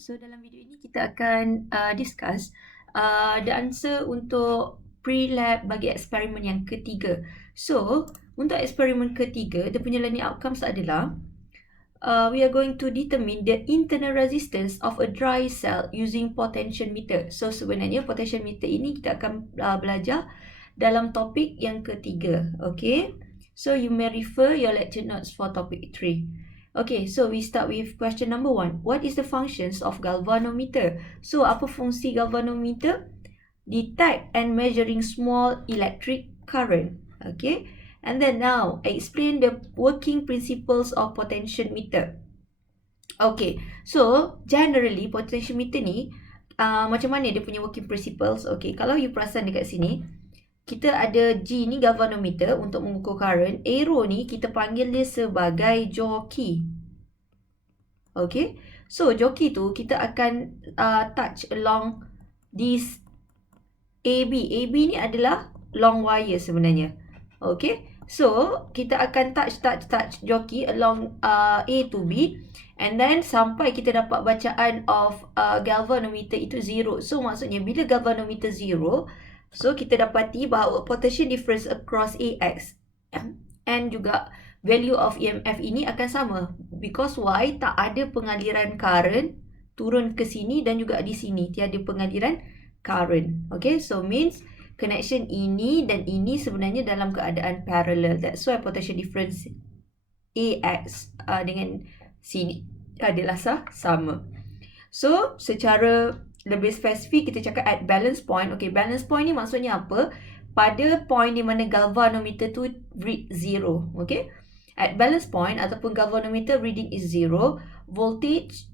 So dalam video ini kita akan discuss the answer untuk Pre Lab bagi eksperimen yang ketiga. So untuk eksperimen ketiga, dia punya learning outcomes adalah we are going to determine the internal resistance of a dry cell using potentiometer. So sebenarnya potentiometer ini kita akan belajar dalam topik yang ketiga. Okay, so you may refer your lecture notes for topic 3. Okay, so we start with question number 1. What is the functions of galvanometer? So apa fungsi galvanometer? Detect and measuring small electric current. Okay, and then now explain the working principles of potentiometer. Okay, so generally potentiometer ni macam mana dia punya working principles? Okay, kalau you perasan dekat sini, kita ada G ni galvanometer untuk mengukur current. Arrow ni kita panggil dia sebagai jockey. Okay, so jockey tu kita akan touch along this AB. AB ni adalah long wire sebenarnya. Okay, so kita akan touch jockey along A to B, and then sampai kita dapat bacaan of galvanometer itu 0. So maksudnya bila galvanometer 0, so kita dapati bahawa potential difference across AX and juga value of EMF ini akan sama. Because why? Tak ada pengaliran current turun ke sini dan juga di sini. Tiada pengaliran current. Okay, so means connection ini dan ini sebenarnya dalam keadaan parallel. That's why potential difference AX dengan sini adalah sama. So secara lebih spesifik kita cakap at balance point. Okay, balance point ni maksudnya apa? Pada point di mana galvanometer tu read 0. Okay, at balance point ataupun galvanometer reading is 0, voltage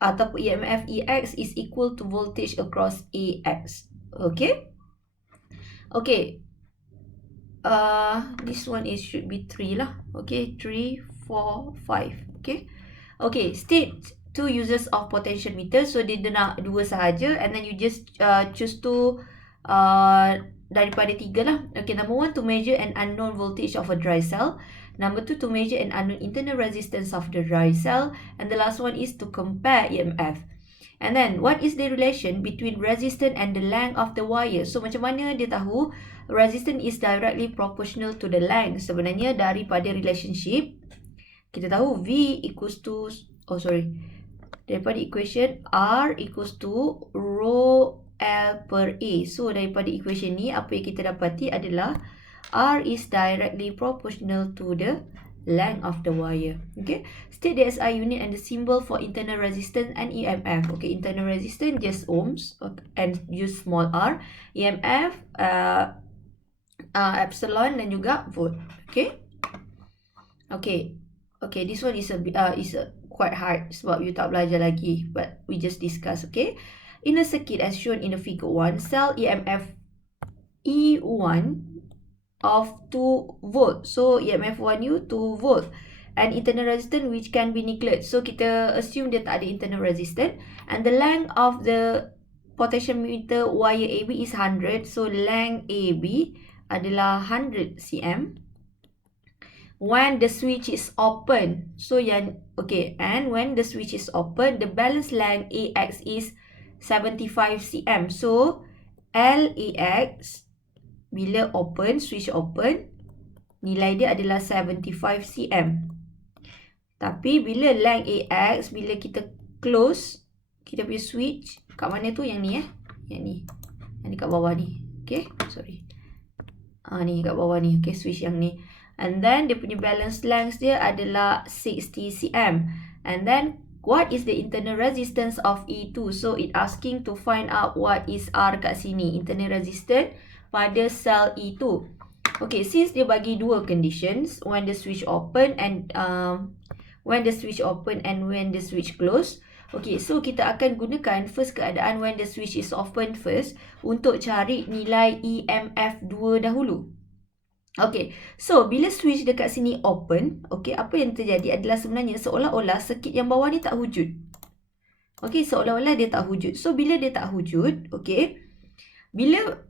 ataupun EMF EX is equal to voltage across AX. Okay, okay, this one is should be 3 lah. Okay, 3, 4, 5. Okay, okay, state 2 uses of potentiometer. So dia nak 2 sahaja, and then you just choose 2 daripada 3 lah. Okay, number 1 to measure an unknown voltage of a dry cell. Number 2 to measure an unknown internal resistance of the dry cell. And the last one is to compare EMF. And then what is the relation between resistance and the length of the wire? So macam mana dia tahu resistance is directly proportional to the length? Sebenarnya daripada relationship kita tahu V equals to daripada equation R equals to rho L per A. So daripada equation ni apa yang kita dapati adalah R is directly proportional to the length of the wire. Okay, state the SI unit and the symbol for internal resistance and EMF. Okay, internal resistance just ohms and use small r. EMF epsilon dan juga volt. Okay, okay, this one is quite hard sebab you tak belajar lagi, but we just discuss. Okay, in a circuit as shown in the figure 1, cell EMF E1 of 2 volt. So EMF 1U 2 volt. And internal resistance which can be neglected. So kita assume dia tak ada internal resistance. And the length of the potentiometer wire AB is 100. So length AB adalah 100 cm. When the switch is open. So and when the switch is open, the balance length AX is 75 cm. So LAX bila open, switch open, nilai dia adalah 75 cm. Tapi bila length AX, bila kita close, kita punya switch, kat mana tu yang ni Yang ni. Yang ni kat bawah ni. Okay, sorry. Ni kat bawah ni. Okay, switch yang ni. And then dia punya balance length dia adalah 60 cm. And then what is the internal resistance of E2? So it asking to find out what is R kat sini. Internal resistance pada sel E2. Okay, since dia bagi dua conditions, when the switch open and when the switch close. Okay, so kita akan gunakan first keadaan when the switch is open first untuk cari nilai EMF 2 dahulu. Okay, so bila switch dekat sini open, okay, apa yang terjadi adalah sebenarnya seolah-olah circuit yang bawah ni tak wujud. Okay, seolah-olah dia tak wujud. So bila dia tak wujud, okay, bila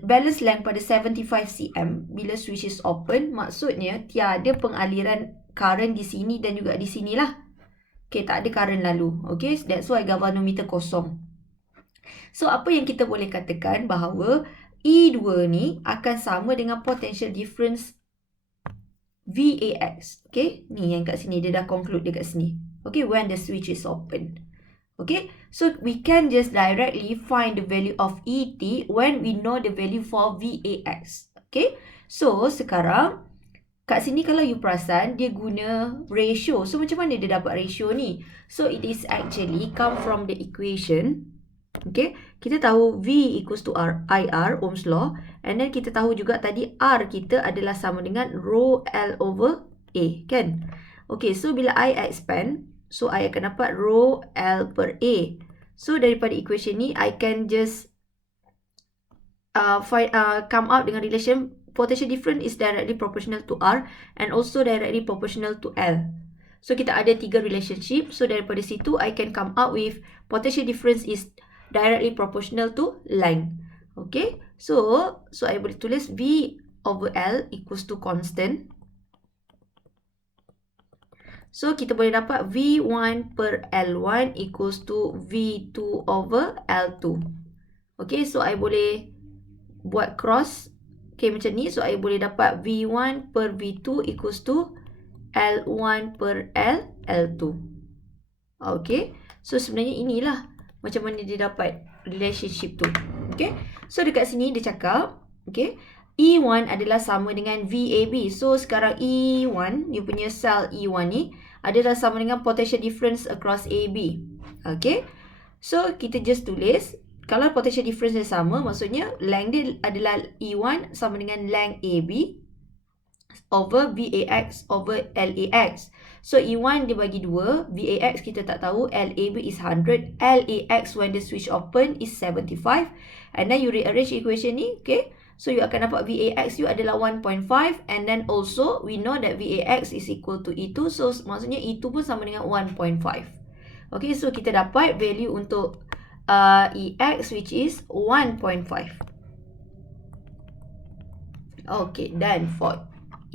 balance length pada 75 cm, bila switch is open, maksudnya tiada pengaliran current di sini dan juga di sini lah. Okay, tak ada current lalu. Okay, that's why galvanometer kosong. So, apa yang kita boleh katakan bahawa E2 ni akan sama dengan potential difference VAX. Okay, ni yang kat sini. Dia dah conclude dekat sini. Okay, when the switch is open. Okay, so we can just directly find the value of ET when we know the value for VAX. Okay, so sekarang kat sini kalau you perasan dia guna ratio. So macam mana dia dapat ratio ni? So it is actually come from the equation. Okay, kita tahu V equals to IR, Ohm's law. And then kita tahu juga tadi R kita adalah sama dengan rho L over A, kan? Okay, so bila I expand, so I akan dapat rho L per A. So daripada equation ni, I can just come out dengan relation potential difference is directly proportional to R and also directly proportional to L. So kita ada 3 relationship. So daripada situ, I can come out with potential difference is directly proportional to length. Okay, so I boleh tulis V over L equals to constant. So kita boleh dapat V1 per L1 equals to V2 over L2. Okay, so I boleh buat cross. Okay, macam ni. So I boleh dapat V1 per V2 equals to L1 per L2. Okay, so sebenarnya inilah macam mana dia dapat relationship tu. Okay, so dekat sini dia cakap, okay, E1 adalah sama dengan VAB. So sekarang E1, you punya cell E1 ni adalah sama dengan potential difference across AB. Okay, so kita just tulis, kalau potential difference dia sama, maksudnya length dia adalah E1 sama dengan length AB over VAX over LAX. So E1 dia bagi 2, VAX kita tak tahu, LAB is 100, LAX when the switch open is 75. And then you rearrange equation ni, okay? So you akan dapat VAX you adalah 1.5 and then also we know that VAX is equal to E2. So maksudnya E2 pun sama dengan 1.5. Okay, so kita dapat value untuk EX which is 1.5. Okay, done for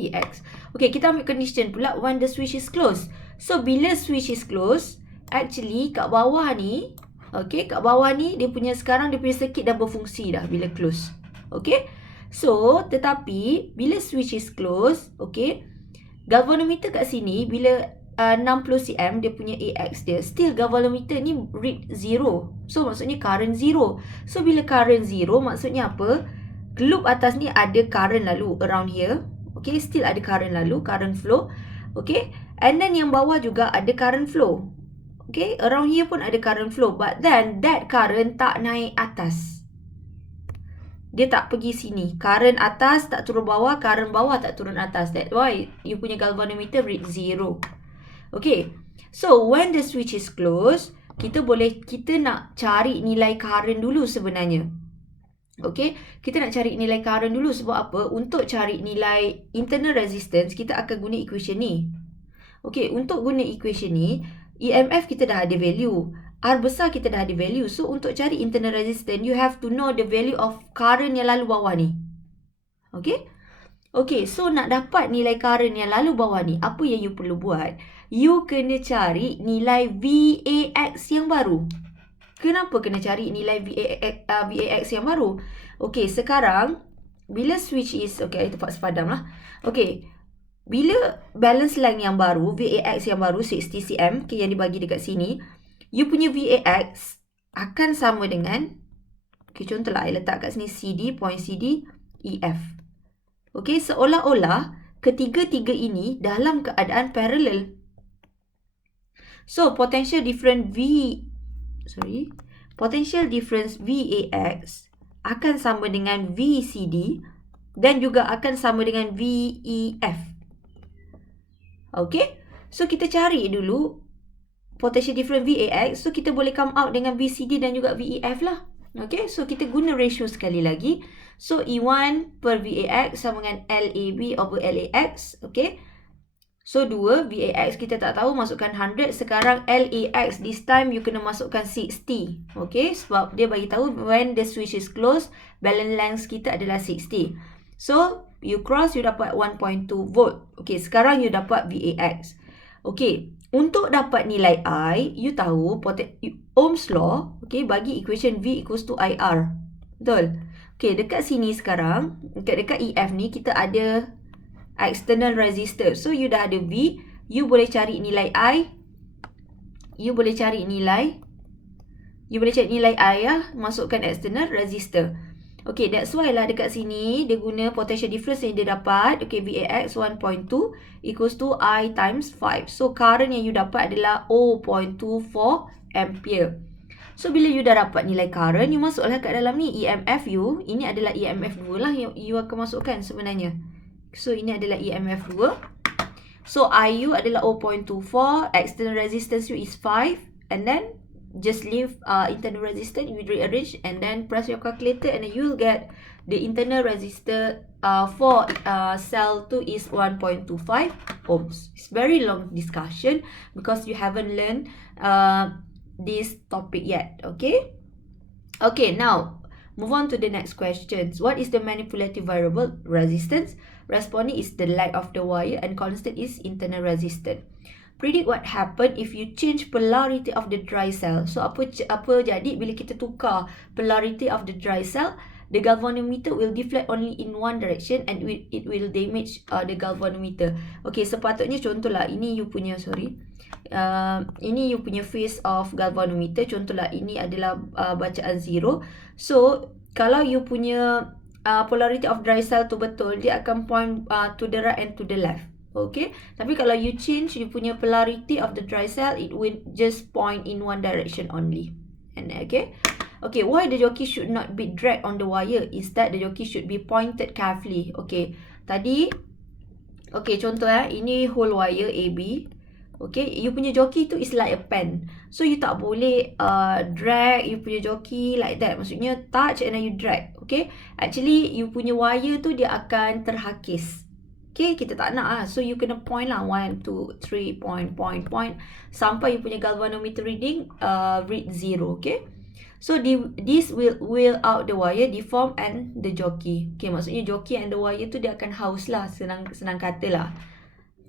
EX. Okay, kita ambil condition pula when the switch is closed. So, bila switch is closed, actually kat bawah ni, okay, kat bawah ni dia punya sekarang dia punya circuit dah berfungsi dah bila close. Okay, so tetapi bila switch is closed, okay, galvanometer kat sini bila 60 cm dia punya AX dia, still galvanometer ni read 0. So maksudnya current 0. So bila current 0 maksudnya apa? Loop atas ni ada current lalu around here. Okay, still ada current lalu, current flow. Okay, and then yang bawah juga ada current flow. Okay, around here pun ada current flow. But then that current tak naik atas. Dia tak pergi sini. Current atas tak turun bawah, current bawah tak turun atas. That's why you punya galvanometer read 0. Okay, so when the switch is closed, kita nak cari nilai current dulu sebenarnya. Okay, kita nak cari nilai current dulu sebab apa? Untuk cari nilai internal resistance, kita akan guna equation ni. Okay, untuk guna equation ni, EMF kita dah ada value. R besar kita dah ada value. So, untuk cari internal resistance, you have to know the value of current yang lalu bawah ni. Okay? Okay, so nak dapat nilai current yang lalu bawah ni, apa yang you perlu buat? You kena cari nilai VAX yang baru. Kenapa kena cari nilai VAX yang baru? Okay, sekarang bila switch is, okay, tempat sepadam lah. Okay, bila balance line yang baru, VAX yang baru 60 cm, okay, yang dibagi dekat sini, you punya VAX akan sama dengan, okay, contohlah, I letak kat sini CD, point CD, EF. Okay, seolah-olah ketiga-tiga ini dalam keadaan parallel. So, potential difference VAX akan sama dengan VCD dan juga akan sama dengan VEF. Okay, so kita cari dulu potential difference VAX. So, kita boleh come out dengan VCD dan juga VEF lah. Okay, so kita guna ratio sekali lagi. So, E1 per VAX sama dengan LAB over LAX. Okay, so 2, VAX kita tak tahu, masukkan 100. Sekarang LAX, this time you kena masukkan 60. Okay, sebab dia bagi tahu when the switch is closed, balance length kita adalah 60. So, you cross, you dapat 1.2 volt. Okay, sekarang you dapat VAX. Okay, Untuk dapat nilai I, you tahu Ohm's law, okay, bagi equation V equals to IR. Betul? Okay, dekat sini sekarang, dekat EF ni, kita ada external resistor. So, you dah ada V, you boleh cari nilai I. You boleh cari nilai I ya, masukkan external resistor. Okay, that's why lah dekat sini dia guna potential difference yang dia dapat. Okay, VAX 1.2 equals to I times 5. So, current yang you dapat adalah 0.24 ampere. So, bila you dah dapat nilai current, you masuklah kat dalam ni EMF you. Ini adalah EMF 2 lah yang you akan masukkan sebenarnya. So, ini adalah EMF 2. So, IU adalah 0.24. External resistance you is 5. And then, just leave internal resistance, you rearrange and then press your calculator and then you'll get the internal resistor for cell 2 is 1.25 ohms. It's very long discussion because you haven't learned this topic yet. Okay, now move on to the next questions. What is the manipulative variable? Resistance. Responding is the length of the wire and constant is internal resistance. Predict what happen if you change polarity of the dry cell. So, apa jadi bila kita tukar polarity of the dry cell? The galvanometer will deflect only in one direction and it will damage the galvanometer. Okay, sepatutnya contohlah, ini you punya, ini you punya face of galvanometer. Contohlah, ini adalah bacaan 0. So, kalau you punya polarity of dry cell tu betul, dia akan point to the right and to the left. Okay, tapi kalau you change you punya polarity of the dry cell, it will just point in one direction only. And okay, why the jockey should not be dragged on the wire? Instead, the jockey should be pointed carefully. Okay, tadi, contoh ini whole wire AB. Okay, you punya jockey tu is like a pen. So, you tak boleh drag you punya jockey like that. Maksudnya, touch and then you drag. Okay, actually, you punya wire tu dia akan terhakis. Okay, kita tak nak So, you kena point lah. 1, 2, 3, point. Sampai you punya galvanometer reading read 0. Okay. So, this will wear out the wire, deform and the jockey. Okay, maksudnya jockey and the wire tu dia akan house lah. Senang kata lah.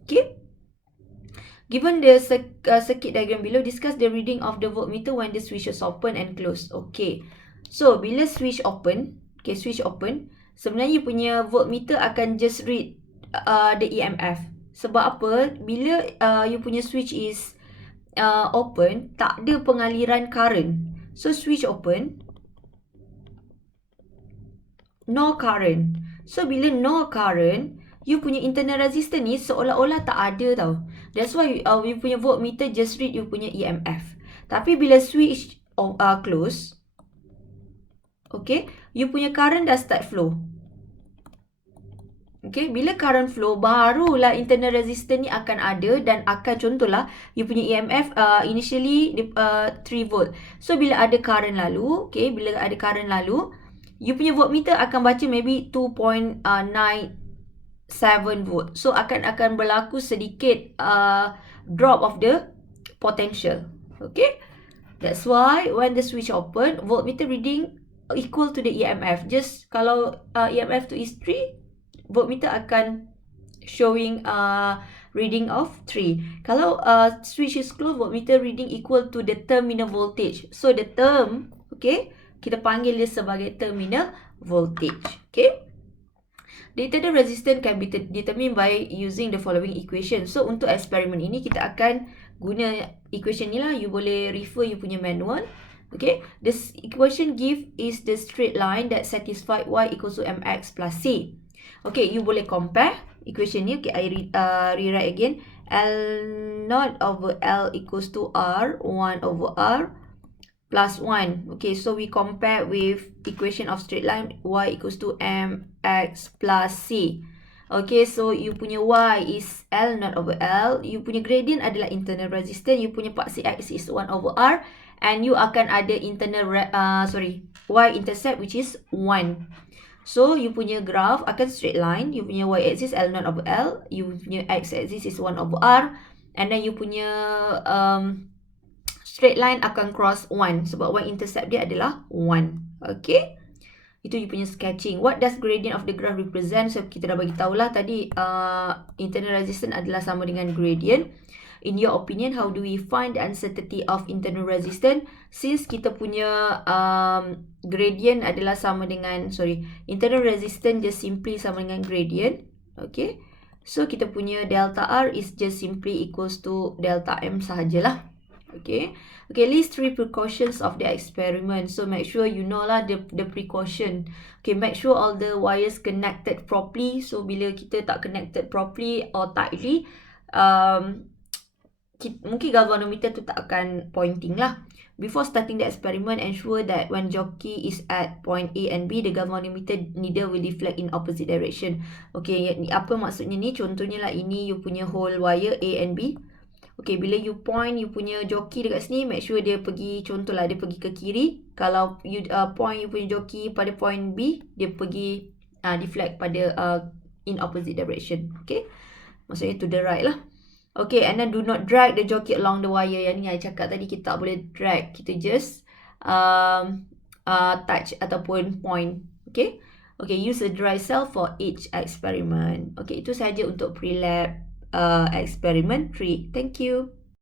Okay. Given the circuit diagram below, discuss the reading of the voltmeter when the switch is open and closed. Okay. So, bila switch open, sebenarnya you punya voltmeter akan just read the EMF. Sebab apa? Bila you punya switch is open, tak ada pengaliran current. So, switch open, no current. So, bila no current, you punya internal resistance ni seolah-olah tak ada tau. That's why you punya voltmeter just read you punya EMF. Tapi bila switch close, okay, you punya current dah start flow. Okay, bila current flow, barulah internal resistance ni akan ada dan akan, contohlah, you punya EMF initially 3 volt. So, bila ada current lalu, you punya voltmeter akan baca maybe 2.97 volt. So, akan berlaku sedikit drop of the potential. Okay, that's why when the switch open, voltmeter reading equal to the EMF. Just kalau EMF tu is 3, voltmeter akan showing reading of 3. Kalau switch is closed, voltmeter reading equal to the terminal voltage. So, the term, okay, kita panggil dia sebagai terminal voltage. Okay. The internal resistance can be determined by using the following equation. So, untuk eksperimen ini, kita akan guna equation ni lah. You boleh refer you punya manual. Okay. This equation give is the straight line that satisfy y equals to mx plus c. Okay, you boleh compare equation ni. Okay, I rewrite again. L0 over L equals to R, 1 over R plus 1. Okay, so we compare with equation of straight line, y equals to mx plus c. Okay, so you punya y is L0 over L. You punya gradient adalah internal resistance. You punya part x is 1 over R. And you akan ada internal, y-intercept which is 1. So, you punya graph akan straight line. You punya y-axis L0 over L. You punya x-axis is 1 over R. And then you punya straight line akan cross 1. Sebab y-intercept dia adalah 1. Okay. Itu you punya sketching. What does gradient of the graph represent? So, kita dah bagi tahulah tadi internal resistance adalah sama dengan gradient. In your opinion, how do we find the uncertainty of internal resistance? Since kita punya gradient adalah sama dengan, internal resistance just simply sama dengan gradient. Okay. So, kita punya delta R is just simply equals to delta M sahajalah. Okay. Okay, list 3 precautions of the experiment. So, make sure you know lah the precaution. Okay, make sure all the wires connected properly. So, bila kita tak connected properly or tightly, mungkin galvanometer tu tak akan pointing lah. Before starting the experiment, ensure that when jockey is at point A and B, the galvanometer needle will deflect in opposite direction. Okay, apa maksudnya ni? Contohnya lah, ini you punya whole wire A and B. Okay, bila you point you punya jockey dekat sini, make sure dia pergi, contohlah dia pergi ke kiri. Kalau you point you punya jockey pada point B, dia pergi deflect pada in opposite direction. Okay, maksudnya to the right lah. Okay, and then do not drag the jockey along the wire. Yang ni I cakap tadi, kita tak boleh drag. Kita just touch ataupun point. Okay. Okay, use a dry cell for each experiment. Okay, itu sahaja untuk pre-lab experiment 3. Thank you.